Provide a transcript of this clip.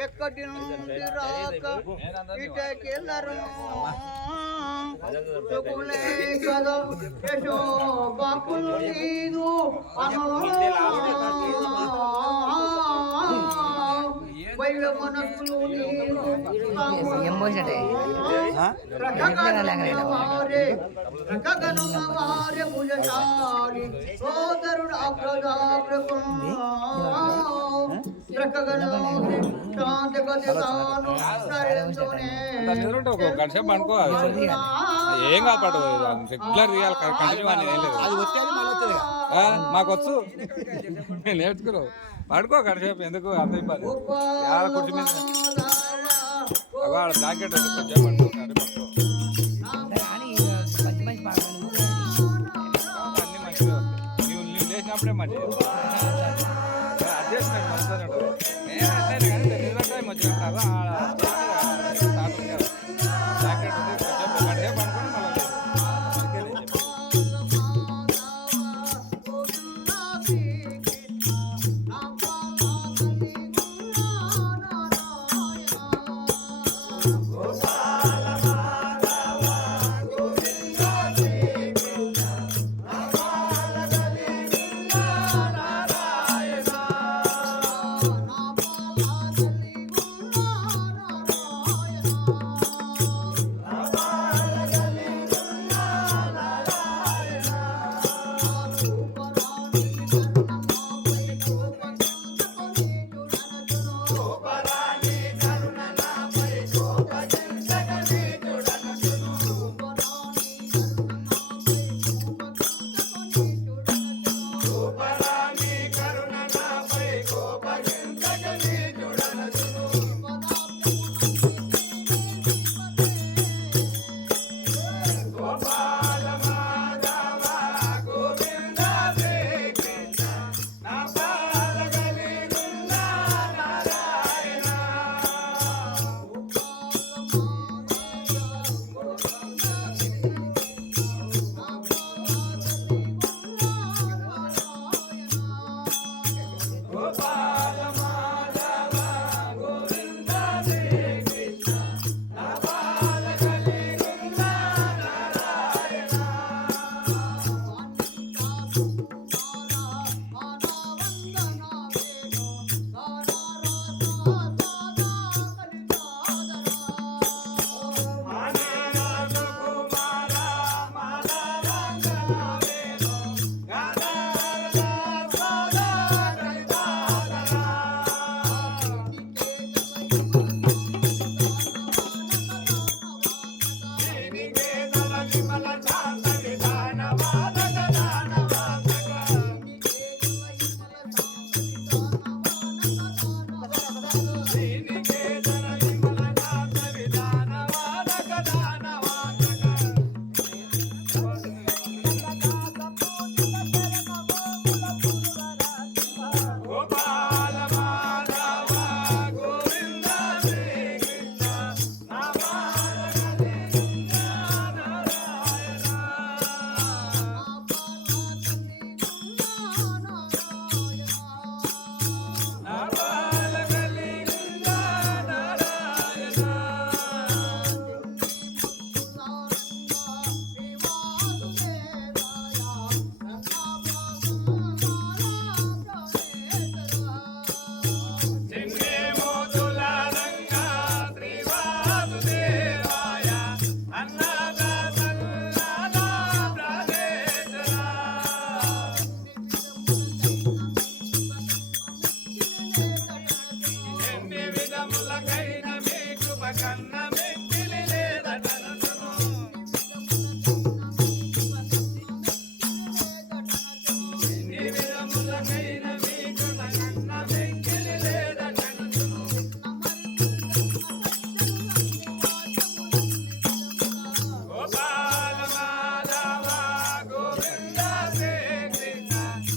ఎక్కడి నుండి రాక ఇటకెళ్ళరు చుకులే కదా యశో బాపులు నీదు వైల మనసులు నీదు రకగనుమవారే భుజశాలి సోదరుడు అప్రదాప్రకు గంటసేపు అనుకో ఏం కాపాడు రెగ్యులర్ తీయాలి కంటిన్యూ అని ఏం లేదు మాకు వచ్చు నేను నేర్చుకున్నావు పడుకో గంటసేపు ఎందుకు అంత ఇబ్బంది కుర్చీ మీద జాకెట్ కొంచెం పడుకో అన్ని మంచిగా నువ్వు లేచినప్పుడే మంచిగా అడ్జస్ట్మెంట్ మంచిగానే ఉంటుంది నేను మంచిగా జాకెట్ ఉంది కొంచెం గంటసేపు అనుకోండి